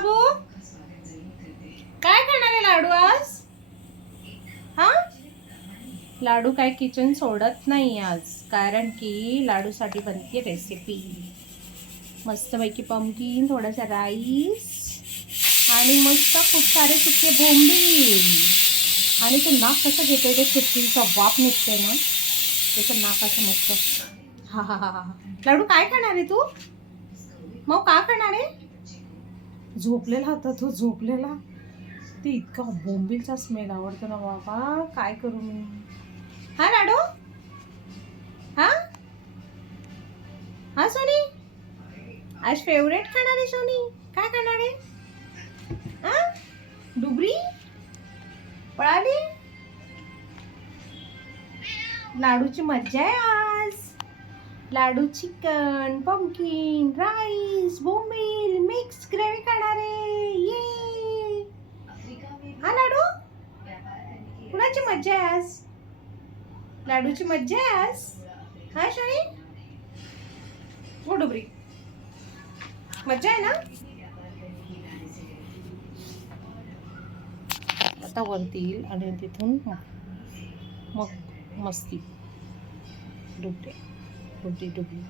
बाबू? काय खाणार आहे लाडू आज? हा, लाडू काय किचन सोडत नाही आज, कारण की लाडूसाठी बनते रेसिपी. मस्तपैकी पंपकिन, थोडासा राईस आणि मस्त खूप सारे सुके बोंबील. आणि तो नाक कसं घेतोय, ते सुट्टीचा वाफ निघते ना, त्याचं नाक असं मस्त. हा हा हा हा. लाडू काय खाणार आहे तू? मग का खाणार आहे? झोपलेला होता तो, झोपलेला. ते इतका बोंबीलचा स्मेल आवडतो ना बाबा, काय करू मी. हा लाडू, हा हा सोनी, आज फेवरेट खाणार आहे सोनी. काय खाणार आहे? हा, डुबरी पळाली. लाडूची मज्जा आहे आज. लाडू चिकन, पंपकिन, राईस, बोंबील मिक्स ग्रेव्ही खाणार आहे. ये हा लाडू, कुणाची मज्जा आहे आज? लाडूची मज्जा आहे आज. हा शनी, हो डुबरी, मज्जा आहे ना. आता वरती येईल आणि तिथून मग मस्ती. डुबरे डुबरी डुबरी.